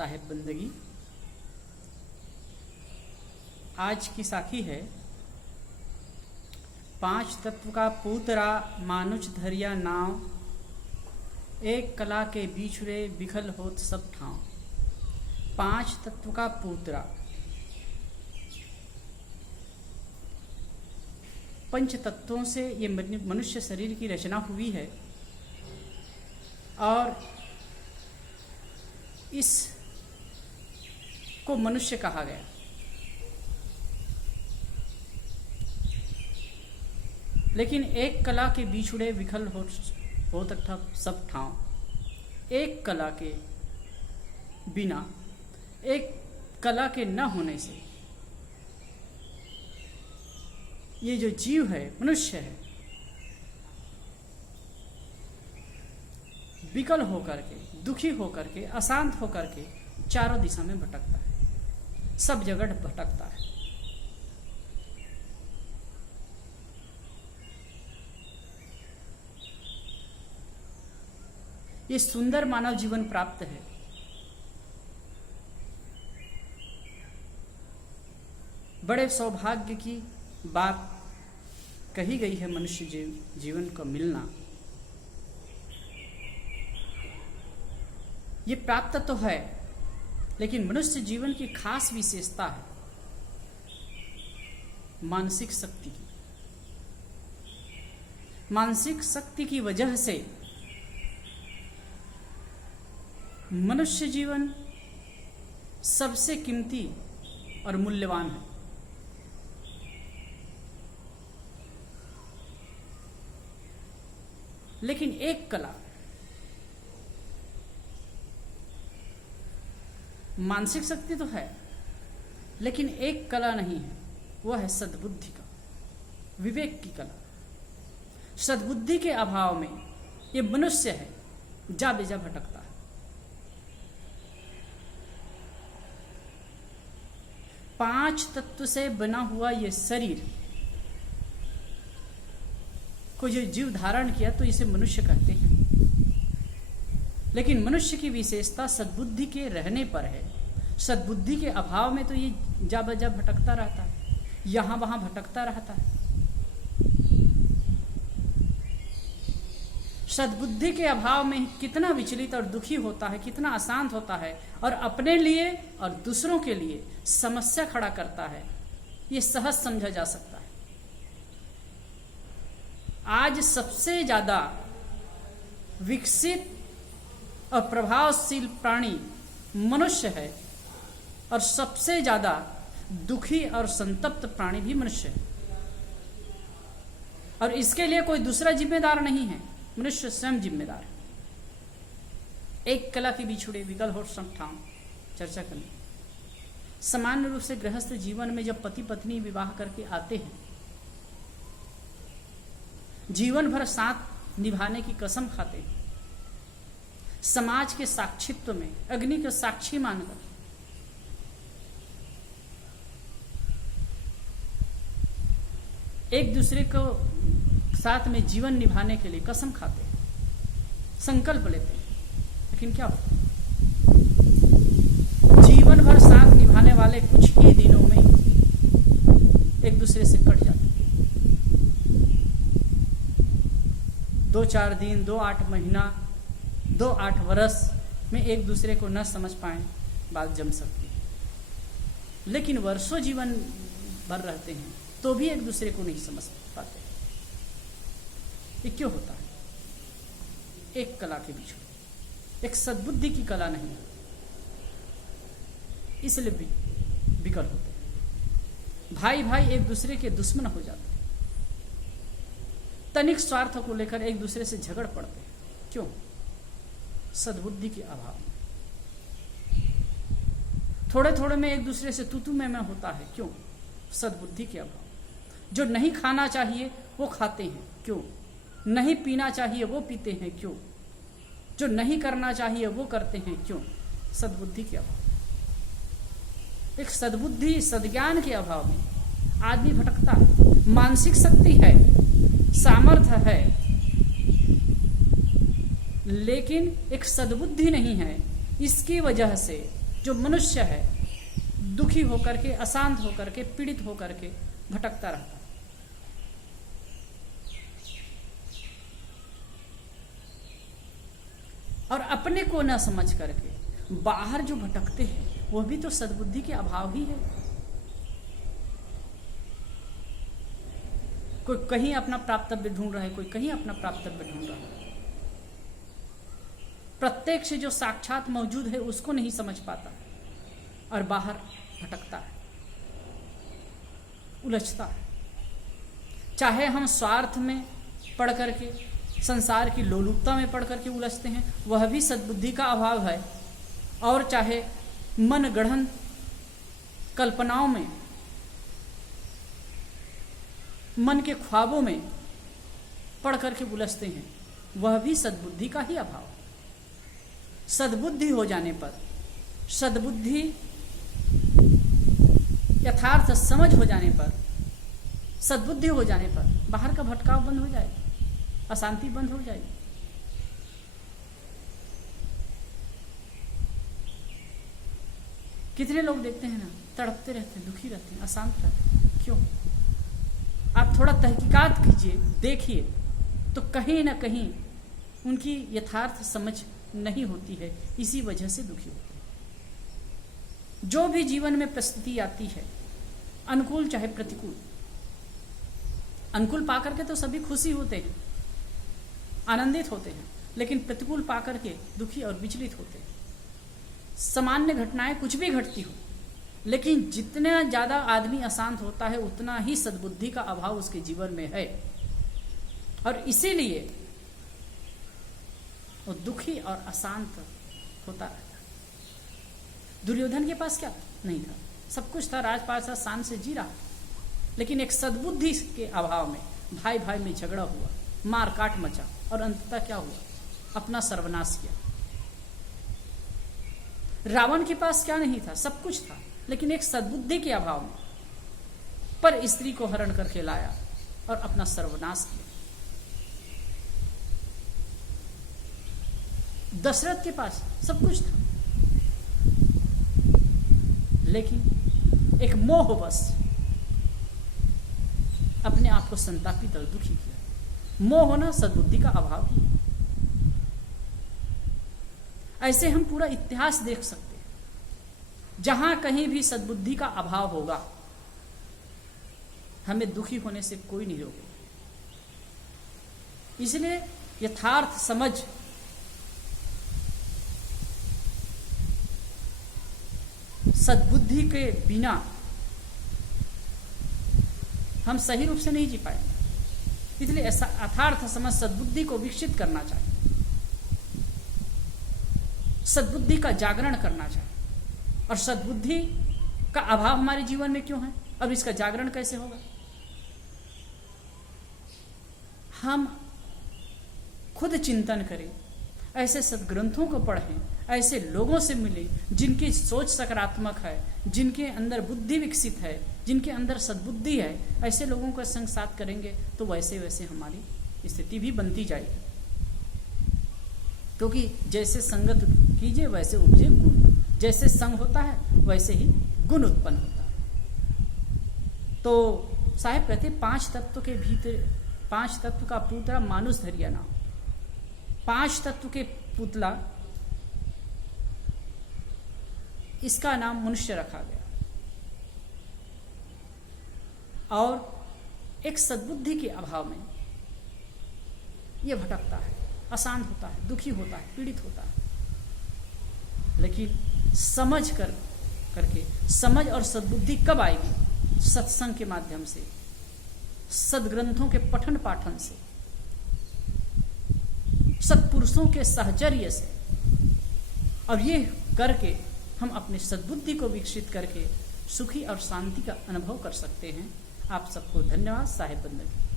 साहेब बंदगी। आज की साखी है, पांच तत्व का पूतरा मानुष धरिया नाव, एक कला के बीचुरे बिखल होत सब ठाव। पांच तत्व का पूतरा, पंच तत्वों से ये मनुष्य शरीर की रचना हुई है और इस को मनुष्य कहा गया। लेकिन एक कला के बिछुड़े विखल हो तक सब ठाव। एक कला के बिना, एक कला के न होने से ये जो जीव है, मनुष्य है, विकल होकर के, दुखी होकर के, अशांत होकर के चारों दिशा में भटकता है, सब जगह भटकता है। ये सुंदर मानव जीवन प्राप्त है। बड़े सौभाग्य की बात कही गई है मनुष्य जीवन का मिलना। ये प्राप्त तो है, लेकिन मनुष्य जीवन की खास विशेषता है मानसिक शक्ति की। मानसिक शक्ति की वजह से मनुष्य जीवन सबसे कीमती और मूल्यवान है। लेकिन एक कला, मानसिक शक्ति तो है, लेकिन एक कला नहीं है, वह है सद्बुद्धि का, विवेक की कला। सद्बुद्धि के अभाव में ये मनुष्य है जा बेजा भटकता है। पांच तत्व से बना हुआ ये शरीर को जो जीव धारण किया तो इसे मनुष्य कहते हैं। लेकिन मनुष्य की विशेषता सद्बुद्धि के रहने पर है। सद्बुद्धि के अभाव में तो ये जा बजा भटकता रहता है, यहां वहां भटकता रहता है। सद्बुद्धि के अभाव में कितना विचलित और दुखी होता है, कितना अशांत होता है और अपने लिए और दूसरों के लिए समस्या खड़ा करता है, ये सहज समझा जा सकता है। आज सबसे ज्यादा विकसित और प्रभावशील प्राणी मनुष्य है और सबसे ज्यादा दुखी और संतप्त प्राणी भी मनुष्य है। और इसके लिए कोई दूसरा जिम्मेदार नहीं है, मनुष्य स्वयं जिम्मेदार है। एक कला के बिछुड़े विकल हो सब ठाव चर्चा करनी। सामान्य रूप से गृहस्थ जीवन में जब पति पत्नी विवाह करके आते हैं, जीवन भर साथ निभाने की कसम खाते हैं, समाज के साक्षित्व में अग्नि को साक्षी मानकर एक दूसरे को साथ में जीवन निभाने के लिए कसम खाते हैं, संकल्प लेते हैं। लेकिन क्या होता है, जीवन भर साथ निभाने वाले कुछ ही दिनों में एक दूसरे से कट जाते हैं। 2-4 दिन, 2-8 महीना, 2-8 वर्ष में एक दूसरे को न समझ पाए, बात जम सकती है। लेकिन वर्षों जीवन भर रहते हैं तो भी एक दूसरे को नहीं समझ पाते। ये क्यों होता है? एक कला के बीच में, एक सद्बुद्धि की कला नहीं है, इसलिए विकल होते हैं। भाई भाई एक दूसरे के दुश्मन हो जाते हैं, तनिक स्वार्थ को लेकर एक दूसरे से झगड़ पड़ते हैं। क्यों? सद्बुद्धि के अभाव में। थोड़े थोड़े में एक दूसरे से तू मैं होता है। क्यों? सद्बुद्धि के अभाव। जो नहीं खाना चाहिए वो खाते हैं। क्यों? नहीं पीना चाहिए वो पीते हैं। क्यों? जो नहीं करना चाहिए वो करते हैं। क्यों? सद्बुद्धि के अभाव। एक सद्बुद्धि सद्ज्ञान के अभाव में आदमी भटकता है। मानसिक शक्ति है, सामर्थ्य है, लेकिन एक सद्बुद्धि नहीं है। इसकी वजह से जो मनुष्य है दुखी होकर के, अशांत होकर के, पीड़ित होकर के भटकता रहता है। और अपने को न समझ करके बाहर जो भटकते हैं वो भी तो सद्बुद्धि के अभाव ही है। कोई कहीं अपना प्राप्तव्य ढूंढ रहा है, कोई कहीं अपना प्राप्तव्य ढूंढ रहा है। प्रत्यक्ष जो साक्षात मौजूद है उसको नहीं समझ पाता और बाहर भटकता है, उलझता है। चाहे हम स्वार्थ में पढ़ करके, संसार की लोलुपता में पढ़ करके उलझते हैं, वह भी सद्बुद्धि का अभाव है। और चाहे मन गढ़न कल्पनाओं में, मन के ख्वाबों में पढ़ करके उलझते हैं, वह भी सद्बुद्धि का ही अभाव। सद्बुद्धि हो जाने पर, सद्बुद्धि यथार्थ समझ हो जाने पर, सद्बुद्धि हो जाने पर बाहर का भटकाव बंद हो जाएगा, अशांति बंद हो जाएगी। कितने लोग देखते हैं ना, तड़पते रहते हैं, दुखी रहते हैं, अशांत रहते हैं। क्यों? आप थोड़ा तहकीकात कीजिए, देखिए, तो कहीं ना कहीं उनकी यथार्थ समझ नहीं होती है, इसी वजह से दुखी होते हैं। जो भी जीवन में परिस्थिति आती है, अनुकूल चाहे प्रतिकूल, अनुकूल पाकर के तो सभी खुशी होते हैं, आनंदित होते हैं, लेकिन प्रतिकूल पाकर के दुखी और विचलित होते हैं। सामान्य घटनाएं कुछ भी घटती हो, लेकिन जितना ज्यादा आदमी अशांत होता है उतना ही सद्बुद्धि का अभाव उसके जीवन में है, और इसीलिए वो दुखी और अशांत होता रहता। दुर्योधन के पास क्या नहीं था, सब कुछ था, राजपाट शान से जी रहा, लेकिन एक सद्बुद्धि के अभाव में भाई भाई में झगड़ा हुआ, मारकाट मचा, और अंततः क्या हुआ, अपना सर्वनाश किया। रावण के पास क्या नहीं था, सब कुछ था, लेकिन एक सद्बुद्धि के अभाव में पर स्त्री को हरण करके लाया और अपना सर्वनाश किया। दशरथ के पास सब कुछ था, लेकिन एक मोहवश अपने आप को संतापित और दुखी किया। मोह होना सद्बुद्धि का अभाव ही। ऐसे हम पूरा इतिहास देख सकते हैं, जहां कहीं भी सद्बुद्धि का अभाव होगा, हमें दुखी होने से कोई नहीं रोकेगा। इसलिए यथार्थ समझ, सद्बुद्धि के बिना हम सही रूप से नहीं जी पाएंगे। इसलिए ऐसा यथार्थ समझ, सद्बुद्धि को विकसित करना चाहिए, सद्बुद्धि का जागरण करना चाहिए। और सद्बुद्धि का अभाव हमारे जीवन में क्यों है, अब इसका जागरण कैसे होगा? हम खुद चिंतन करें, ऐसे सद्ग्रंथों को पढ़ें, ऐसे लोगों से मिलें जिनकी सोच सकारात्मक है, जिनके अंदर बुद्धि विकसित है, जिनके अंदर सद्बुद्धि है। ऐसे लोगों का संग साथ करेंगे तो वैसे वैसे हमारी स्थिति भी बनती जाएगी। क्योंकि जैसे संगत कीजिए वैसे उपजे गुण, जैसे संग होता है वैसे ही गुण उत्पन्न होता है। तो साहेब कहते 5 तत्व के भीतर, 5 तत्व का पुतला मानुष धरिया नाम। 5 तत्व के पुतला, इसका नाम मनुष्य रखा गया। और एक सद्बुद्धि के अभाव में यह भटकता है, अशांत होता है, दुखी होता है, पीड़ित होता है। लेकिन समझ करके समझ और सद्बुद्धि कब आएगी? सत्संग के माध्यम से, सद्ग्रंथों के पठन पाठन से, सत्पुरुषों के साहचर्य से। और ये करके हम अपने सद्बुद्धि को विकसित करके सुखी और शांति का अनुभव कर सकते हैं। आप सबको धन्यवाद। साहेब बंदगी।